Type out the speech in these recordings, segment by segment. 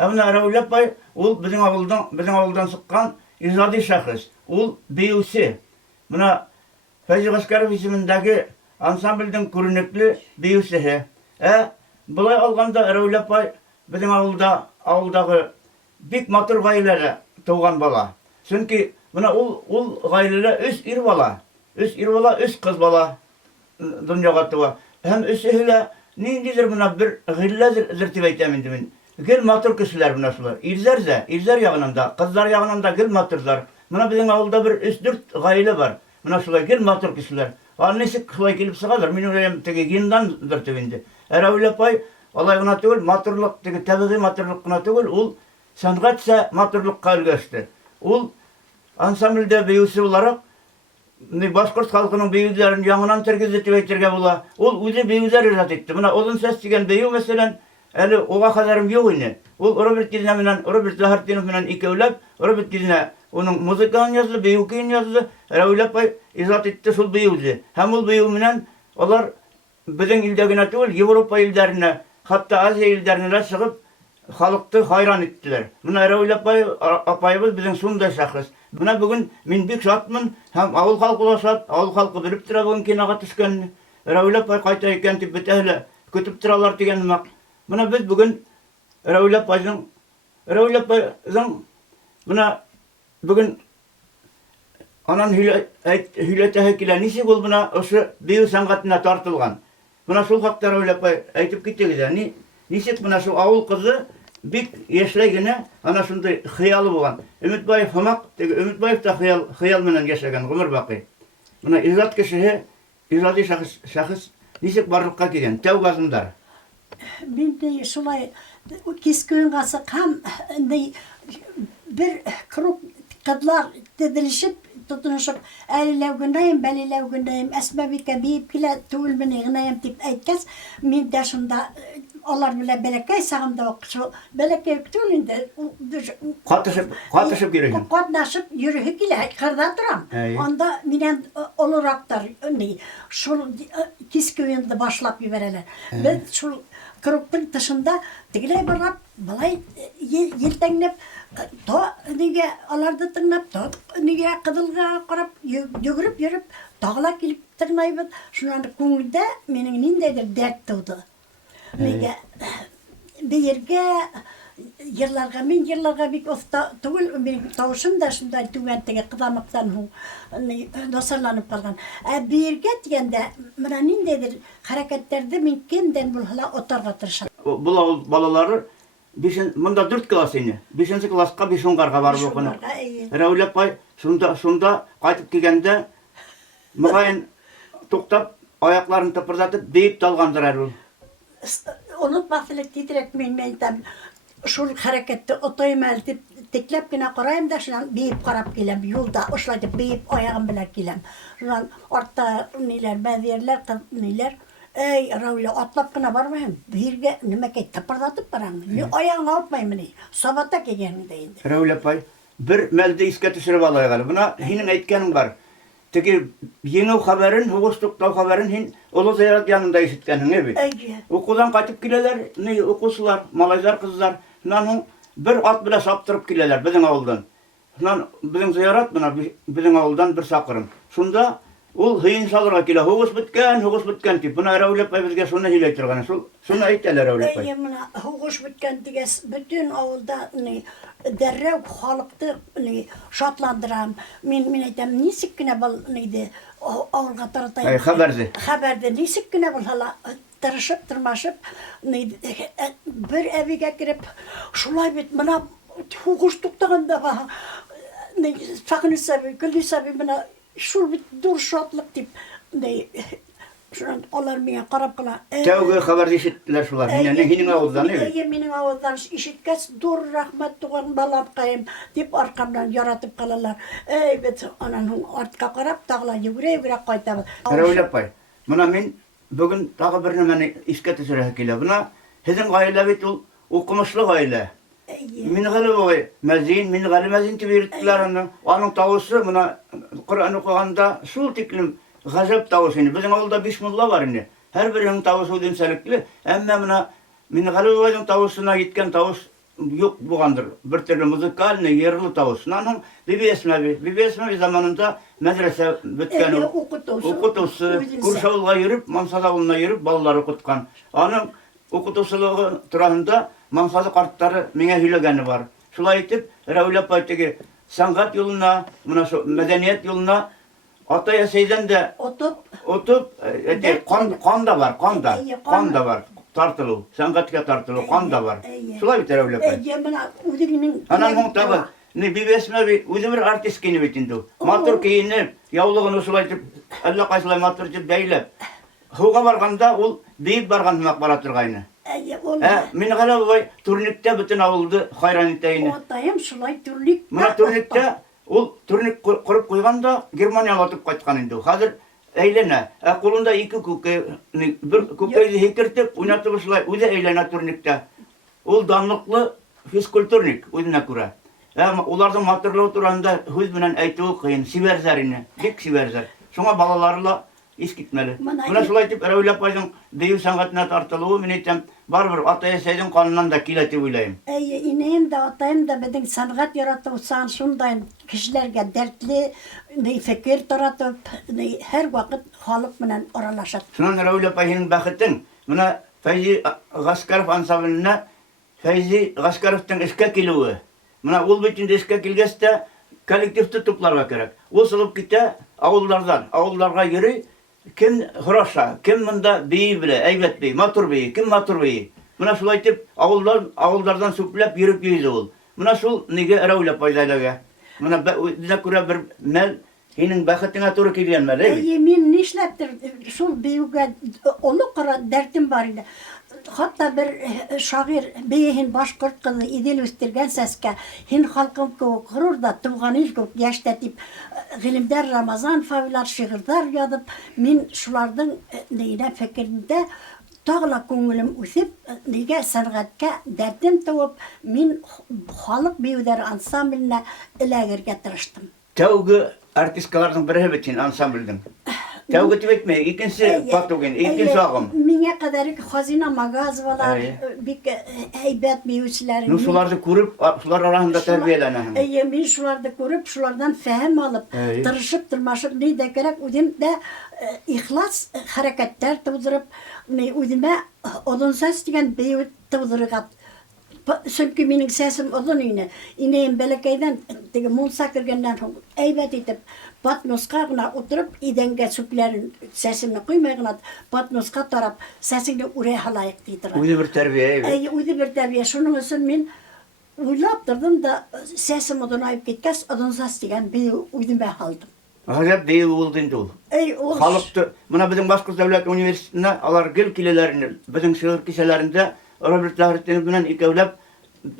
Ama Raulep Bay, ol bizim avuldan sıkkan izadi şahıs. Ol beyusi. Buna Feyzi Gaskarov isimindeki ansambildin körünekli beyusi. Bulay alganda Raulep Bay bizim avuldağı bik matır gaylere tuğan bala. Çünkü buna ol gaylere üç bala. Üç kız bala dünyaya tuğa. Hem üsüyle nindidir buna bir gille zirtiveytemindimin. Gül matır kişiler buna sular. İrzer yağınında, kızlar yağınında gül matırlar. Buna bizim avulda bir 3-4 gayle var. Buna sular gül matır kişiler. Annesi kılay gelip sıkadır. Minurayım teki gindan zirtivindi. Öyle pay, olay buna tügül, matırlık, teki tabiği matırlık buna tügül, ol sanatsa matırlık kalgıçtı. Ol ansamblde beyusi olarak Başkurt halkının beyüzlerini yanından tergiz ettirge bula. Ol uzi beyüzler icat etti. Buna olun ses digen beyu mesela eli oğa kadarım yok yine. Ol Robert Gizne bilen Robert Zahartinov bilen ikevlep Robert Gizne onun muzikan yazılı, beyukin yazılı. Raulep Bay icat etti sul beyuzi. Hem ol beyu bilen olar bizim ildegine değil Avrupa illerine hatta Asya illerine çıkıp halkı hayran ettiler. Buna Raulep Bay apayımız bizim sunday şahıs. Buna bugün min büyük şartmın hem avul halkı olasat, avul halkı bilip tıra bugün kinağa düşken Raulep Bay kayta eken tip ehle kütüp tıralar digen mak. Buna biz bugün Raulep Bay'ın buna bugün anan hile tehekile nisi bul buna osu biyu sanatına tartılgan. Buna sul hakta Raulep Bay aytıp gitti güzel. Nisik buna şu avul kızı bik yaşlaygine ana şunda hıyalı bolan. Ümit Bayev hamak, Ümit Bayev da hıyal menen yaşagan gümür baqi. Buna izat kişi, izadi şahıs nisik barlıkka kelgen, tevgazımdar. Ben de şulay kiskün gası kam bir kruk kadlar dedilişip tutunuşup elilev gündeyim, belilev gündeyim, esme bir kebiyip kile tuğul beni gınayım tip etkes min deşimde onlar bile belekay sağımda okuşu belekay kütülünde Katışıp gireyim. Katlaşıp yürüyüp ile kırda duram. Onda minen olaraktar şul kisköyünde başlap yivereler. Ben şul kırıklık dışında tigilay barap balay yeltenlep to nige alarda tırnap to nige kıdılga qarap yürüp dağla gelip tırnayıp şundan koңulda mening nindedir dert tuğdu. Nige bir yerge yıllarga bir osta tuğul benim tavşım da şunday tüventege kıdamaktan hu dostlarlanıp kalgan. Bir yerge degende mana nindedir hareketlerde min kimden bulhala otarga tırışan. Bu balaları bunda 4 klas ini. 5. klaska 5-10 qarga var okunu. Raulep Bay şunda qaytıp kelgende mağayın toktap ayaklarını tıpırdatıp deyip dalgandırar ol. Unutmasılık titrek men tam şul harekette otoyum eltip teklep gine qarayım da şundan beyip qarap kelem yolda oşlayıp beyip ayağım bilen kelem. Şundan orta neler bazı yerler neler Raul'e atlap gına barmayım. Birge nimek tıpırdatıp baram. Ayağını alpmayım ni. Sabata kelgen deyin. Raulep Bay bir melde iske düşürüp alaygalı. Buna hinin aytkenim var. Teki yeni haberin, hukustukta haberin hin ulu ziyaret yanında işitkenin evi. Okudan kaçıp kileler, okusular, malaylar kızlar. Şundan bir at bile saptırıp kileler bizim avuldan. Şundan bizim ziyaret buna bizim avuldan bir sakırım. Şunda ol hıyın salırga kile, hukus bitken tip. Buna Raulep Bay bizge şunu hileytirgana. Şunu aytteler Raulep Bay. Hukus bitken tiges bütün avulda derrev halıktı şatlandıram. Min aytam nisikkine bal neydi avulga taratayım. Haberde nisikkine bal hala tırışıp tırmaşıp bir eviga girip şulay bit mana hukustukta sakın sabi, gülü sabi mana şul bit dur şatlık tip şuran onlar mine qarap qala. Tevge haber işittiler şular. Hinin avuldan evi. Mening avuldan işitkes dur rahmat tuğan balap qayım dip arkamdan yaratıp qalalar. Bet ananın artka qarap tağla yugure qaytadı. Raulep Bay. Buna men bugün tağı bir nemeni iske düşürüp kele. Buna sizin gayle bit okumuşlu gayle. Min galı boy mezin min galı mezin tibirttiler onun tavusu buna Kur'an okuganda şul tiklim gazap tavusini. Bizim avulda bismillah var inni. Her birinin tavusu dinselikli. Emme buna min galı boyun tavusuna gitken tavus yok buğandır. Bir türlü müzikalini yerli tavus. Nanın Bibi Esmevi zamanında medrese bütken okutusu, Kurşavulga yürüp, Mansaz avuluna yürüp balalar okutkan. Anın okutusuluğu turahında Mansazı kartları mine hülegeni var. Şulay etip, Revlep Aytegi sanat yoluna, medeniyet yoluna Ataya seyden de otup kan da var, kan da var. Tartılı, sanatçıya tartılı, kan da var. Şulay biter öyle pay. Anan hon tabi, ne bir besme bir, uzun bir artist kini bitindu. Matur kiyinip, yavluğunu sulaytıp, Allah kaysılay maturcu beylep. Huğa barganda, ol deyip bargan makbaratır gayını. Min gala vay, turnikte bütün avuldu, hayran iteyini. Otayım şulay turnik. Mına turnikte, ol turnik kurup koyganda, Germaniyalı atıp kaçkan indi. Hazır, eylene, kolunda iki kukke, bir kukkeyi hekirtip, oynatıp şulay, uza eylene turnikte. Ol damlıklı fiskulturnik, uzuna kura. Onlardan hatırlı oturanda, hüz bilen eytuğu kıyın, siverzerini, dik siverzer. Şuna balalarla iş gitmeli. Buna şulay tip, öyle payın, deyiv sanatına tartılığı, minetem, barbar ataya seydin kanından da kileti uylayım. İneyim de atayım da bedin sanat yaratırsan şundan kişilerge dertli fikir taratıp her vakit halk bilen oralaşat. Şunun öyle payın bakıtın, buna Feyzi Gaskarov ansabına Feyzi Gaskarov'tan iske kiluğu. Buna ol bütünde iske kilgeste kolektif tutuplarga gerek. O sılıp gite avullarga yürü, kim hıraşa, kim bunda beyi bile, eyvet beyi, matur beyi, kim matur beyi. Buna şulay etip avullardan süplep yürüp yüzü ol. Buna şul nige eravle paylaylaga. Buna bize kura bir mel, hinin bakıtına turu kilyenmeli. Yemin nişleptir, şul beyuge onu kara dertim var ile. Hatta bir şair beyin başkurt kızı idil üstürgen seske hin halkım kurur da tuğanil kök yaştatip gilimder Ramazan favilar şiirler yadıp min şulardan neyine fikirde tağla konulim üsip nege sanatga derdim tavıp min halk beyuder ansambline ilerge tırıştım. Tevgi artistkalardan biri bitin ansambildim. Tevgi tüvetme, ikinci patogin, ikinci ağım. Mine kadar hazine magazvalar, bir heybet büyüsüler. Şularda kurup, şular arasında terbiyelenen. Min şularda kurup, şulardan fehm alıp, tırışıp, tırmaşıp, ne de gerek, udimde ihlas hareketler tavdırıp, udime odun ses diyen büyü tavdırıgat. Çünkü benim sesim uzun yine. İneyim belekeyden, Munsa kırgından eybet edip, Batnoska'na oturup, idenge süplerin sesini kuymayına, Batnoska taraf sesini oraya halayık deydir. Uydu bir terbiye. Uydu bir terbiye. Şunun için ben uylaptırdım da sesim odun ayıp gitkes, odun ses diyen bir uydum ben aldım. Acayip beyi oldun dolu. Halıktı. Buna bizim Baskız Devlet Üniversitesi'nde alar gül kilelerini, bizim şehir kişilerinde Robert Zahrettin'i bilen ikevlep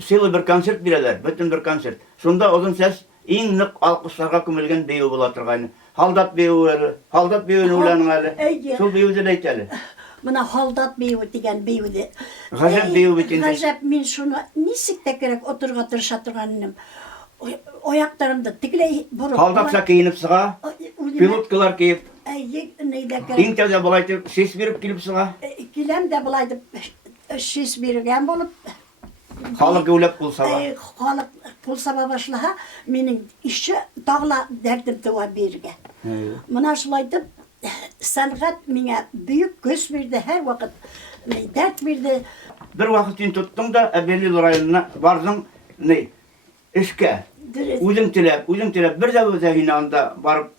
sili bir konsert bireler, bütün bir konsert. Şunda uzun ses en nık alkışlarga kömülgen beyi bulatırgayını. Haldat beyi öyle, haldat beyi ulanın öyle. Şu beyi de deyteli. Buna haldat beyi diyen beyi de. Gajep beyi bitindi. Gajep min şunu nisik de gerek oturgatır şatırganım. Oyaklarımda tigiley borup. Haldatsa kiyinip sığa, pilotkalar kiyip. Neyde gerek. İngilizce bulaydı, ses verip kilip sığa. Kilem de bulaydı, şiş birgen bolup. Halık öylep bulsa var. Halık bulsa başlaha, menin işi dağla derdim tuva birge. Buna şulaydı, sanat mine büyük göz verdi her vakit. Dert verdi. Bir vakitin tuttum da Ebelil rayonuna vardım, işke. Uzun tilep, bir de özelliğine anda varıp,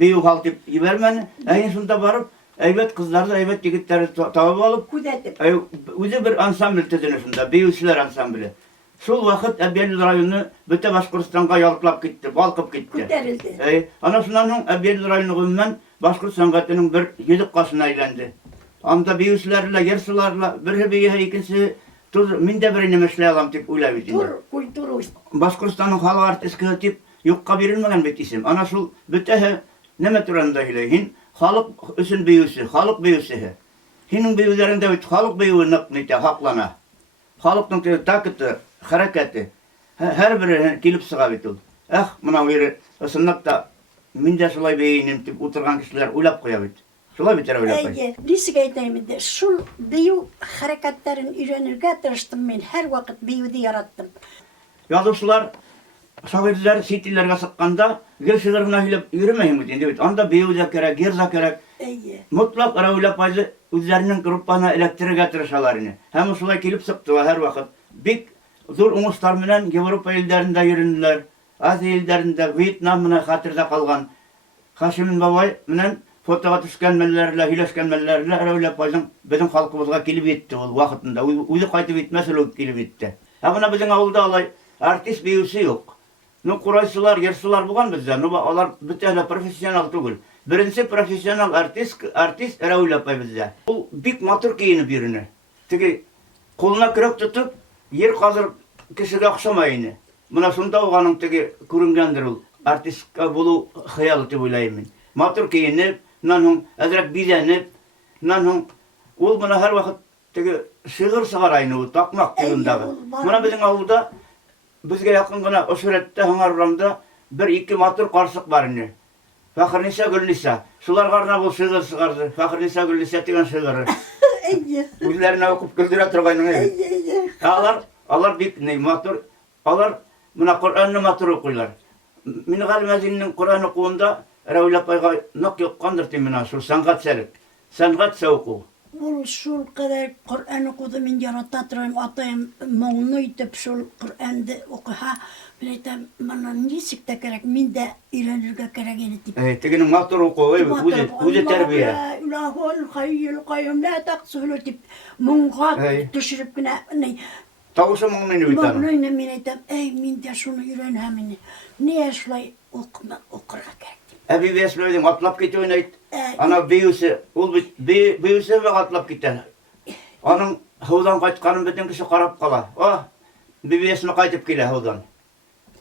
beyu haltıp yivermeni, en sonunda varıp, evet kızları, evet yigitleri tavab alıp, uzun bir ansambil tüzünüsünde, beyusiler ansambili. Şol vakit Ebelil rayonu bütün Başkırstan'a yalıklap gitti, balkıp gitti. Kuterildi. Anasından Ebelil rayonu günden Başkırt sanatının bir yedik kasına eğlendi. Anda beyusilerle, yersularla, bir beyihe ikincisi, minde birini mesleğe alam tip uylavidin. Kulturu. Başkırstan'ın halı artiski tip yokka verilmeden bir isim. Ana şol bütehe neme turanda hileyin. Halk üçün beyusi, halk beyusi. Hinin beyulerinde bit halk beyu nıknite haklana. Halkın takıtı, hareketi. Her biri kilip sığa bitul. Mına veri ısınlık da minde şolay beyinim tip oturgan kişiler uylap koya bit. Şulay biter Raul apay. Ege, nisik aytayım de, şul biyu harekatların öğrenirge tırıştım men, her vakit biyudi yarattım. Yazıpçılar, şahitler, sitillerge sıkkanda, gel şığırına hilip yürümeyin mi deyince, anda beyuza kerek, gerza kerek, Ege, mutlak Raul apayı üzerinin grupana elektrik getirişalarını. Hem şulay kelip sıktılar her vakit. Bik zor umuslar bilen Avrupa illerinde yüründüler. Asya illerinde, Vietnam'ına hatırda kalgan. Haşim Babay bilen fotoğa düşkenmellerle, hileşkenmellerle Raul apayın bizim halkımızga kelip etti ol vakitinde. Uydu kaytıp etmesi o kelip etti. Ama bizim avulda alay artist beyusi yok. Nu kuraysılar, yersular bugan bizde. Nu onlar bütünle profesyonel tugul. Birinci profesyonel artist Raul apay bizde. Bu bik matur kiyini birini. Tigi koluna kürek tutup yer kazır kişiге akşamayını. Buna şunda oğanın tigi kurungandır ol. Artist bulu hayal tip oylayım. Matur kiyinip, nanhın azrak bizenip, nanhın ol buna her vakit tigi şığır sığarayını ol, takmak yılındağı. Buna bizim avulda bizge yakın gına o surette hangaramda bir iki matur karsık var ne. Fakir Gülnisa. Sular karna bu şığır sığardı. Fakir Gülnisa diyen şığırı. Ege, Üzerine okup güldüre turgayının evi. Ege, Alar bik ne matur. Alar buna Kur'an'ı matur okuylar. Min galmezinin Kur'an okuğunda Raul apayga nok yokkandır timina şu sangat serik. Sangat sevku. bul şul kadar Kur'an okudu min yaratatırım, atayım moğunu itip şul Kur'an'da okuha, bileytem bana nisik de gerek, min de ilerlerge gerek edip. Teginin matur oku evi. Uze terbiye. La ilahul hayyul kayyum la taqsuhulu tip munga Hey. düşürüp güne ne Tavuşu mağnını bitanı. moğnuyla min etem ey min de şunu öğrenhemini niye şulay okura gerek. Ebi besledim atlap gitti oynayıp. Ey. Ana beyusi, ol beyusi ve atlap gitti. Onun havdan kaçkanın bütün kişi karab kala. Oh, beyusuna kaytıp gele havdan.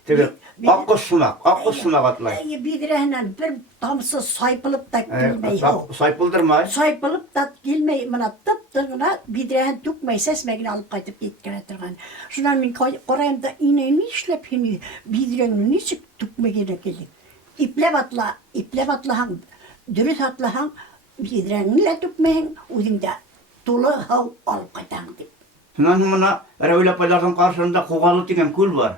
Tegi akkuş sumak atlay. Ey bidirehnen bir tamsı saypılıp da gülmeyi o. Saypıldırma. Saypılıp da gülmeyi mana tıptığına bidirehen tukmayı sesmegini alıp kaytıp yetkene. Şundan min korayımda ineğini işlep hini bidirenin nisik tukma gerekli. İplep atlahan, dürüt atlahan, bidireninle tukmayın, udinda tulu hav alıp kaytan dip. Şundan buna Raul apaylardan karşısında Kogalı degen kul var.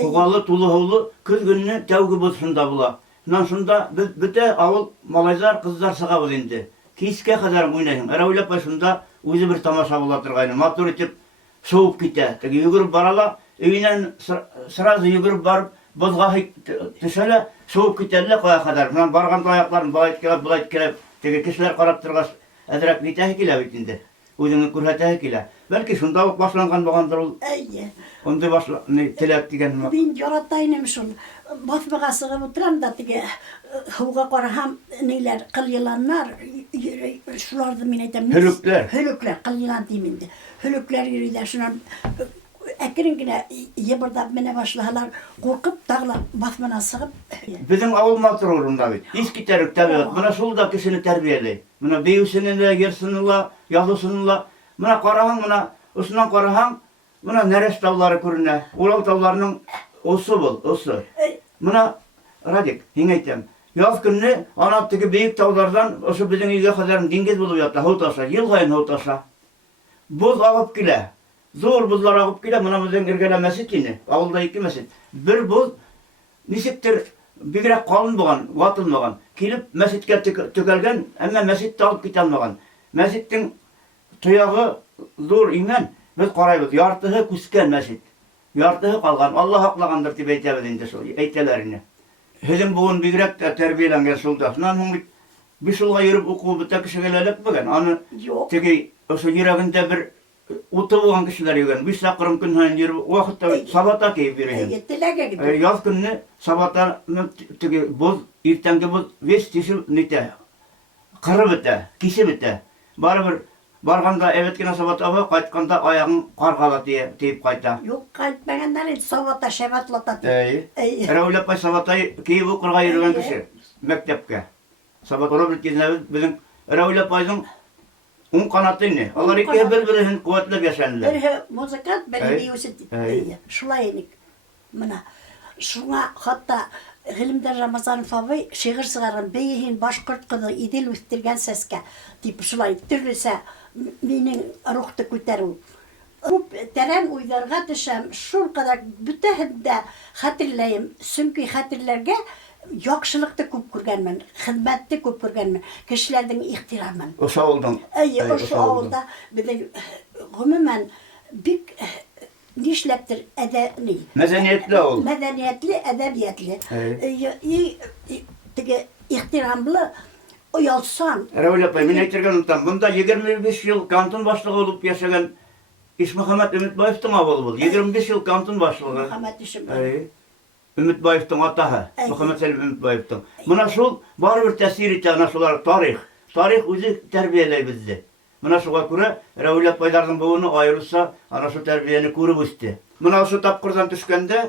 Kogalı tulu havlu kız gününü tevgi bozsunda bula. Şundan şunda büte avul malayzar kızlar sığa bulindi. Kiske kadar oynayın. Raul apay şunda uzi bir tamaşa bulatırgayını. Matur etip soğup gitti. Tegi yugurub barala, evinen sırazı yugurub barıp bozga düşele soğup giderle koya kadar. Şundan bargan ayaklarını bulayt kelep. Tegi kişiler karap tırgas edrek nitehi kile bitindi. Uzun kurhatahi kile. Belki şunda başlangan bağandır ol. Ey, Onda telep digen. bin yaratayım şul. Basmağa sığıp oturam da tige huga qaraham neler qılyalanlar şulardı min etem. Hölükler. Hölükler qılyalan diminde. Hölükler yürüyler şunan ekirinkine yeberda mene başlahalar korkup dağla basmana sığıp. Bizim avul matur orunda bit. İski terük tabiat. Buna şulda kişini terbiyeli. Buna beyusinile, yersinile, yazısınile. Buna karahan, buna usunan karahan. Buna neres tavları kurune. Ural tavlarının osu bul, osu. Buna radik, hingeytem. Yaz günü anattaki büyük tavlardan osu bizim ilge kadarın dingiz bulup yattı. Hutasa, yıl kayın hutasa. Buz ağıp gile. Zor buzlar ağıp gile. Buna bizim irgele mesit yine. Avulda iki mesit. Bir buz nisiktir bir gerek kalın boğan, vatılmagan. Kilip mesitke tükelgen, ama mesit alıp gitalmagan. Mesittin tuyağı zor imen, biz karayız. Yartığı kusken mesit. Yartığı kalgan, Allah haklagandır diye eytebedince sol, eytelerini. Bizim bugün bir gerek terbiyelengen solda. Şundan bir şulga yürüp okuğu bir kişigelelek bugün. Anı Yok. teki o yüreğinde bir utu boğan kişiler yürüyen. Bir sakırım gün hayın yürüp o vakitte sabata keyif veriyor. Yettilege gibi. Yaz günü sabahtan teki boz irtengi boz ves tişi nite kırı bite, kişi bite. Bari bir barganda evet kine sabah ava kaytkanda ayağın kargala diye deyip kayta. Yok kalpmeğinden hiç sabata şebatlata. Ey. Raul pay sabatay ki bu kırga yürüyen kişi mektepke. Sabah onu bir kez bizim Raul payın un kanatını. Allah iki birbirinin kuvvetli yaşanlar. Bir muzikat beni biyusit. Şulaynik. Mana Şuna hatta Гилимдар Рамазанов абай шигырь сыгарган бейһин башкорт кызы идел үстергән сәскә дип шулай төрлесе минең рухты күтәрү. Күп тәрән уйларга төшәм, шул кадәр бөтәһен дә хәтерләйм, чөнки хәтерләргә яхшылыкты күп күргәнмен, хезмәтте күп күргәнмен, кешеләрнең ихтирамын. Ошо авылдан. Ошо авылда безнең гомумән бик нишләптер Мәдәниятле авыл. Мәдәниятле, әдәбиятле. Теге ихтирамлы, оялсан. Рәүлә апай, мин әйтергә онытам. Бунда 25 ел кантон башлыгы булып яшәгән Ишмөхәммәд Өметбаевтың авылы бул. 25 ел кантон башлыгы. Мөхәммәд Ишмөхәммәд. Өметбаевтың атаһы, Мөхәммәд Сәлим Өметбаевтың. Менә шул барыбер тәэсир итә ана шулар тарих. Тарих үзе тәрбияләй безне. Менә шуга күрә Рәүлә апайларның буыны аерылса, ана шул тәрбияне күреп үсте. Менә шул тапкырдан төшкәндә,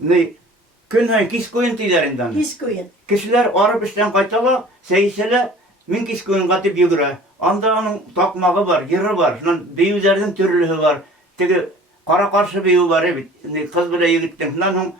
көн һәй кис көен тиләр инде аны. Кис көен. Кешеләр арып эштән кайталар, сәйсәлә, мин кис көенгә дип йөгерә. Анда аның такмагы бар, йыры бар, шуннан биюләрнең төрлеһе бар. Теге кара каршы бию бар бит. Кыз белән егеттең. Шуннан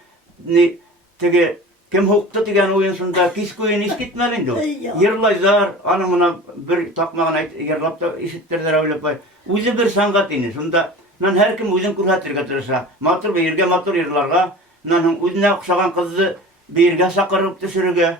теге кем хукты дигән уен шунда кис көен искитмәл инде. Йырлайлар, аны моны бер такмагын йырлап та ишеттерделәр Рәүлә. Үзе бер сәнгать инде. Шунда һәркем үзен күрсәтергә тырыша. Матур биргә, матур йырларга, үзенә охшаган кызны биргә сакырып төшерергә.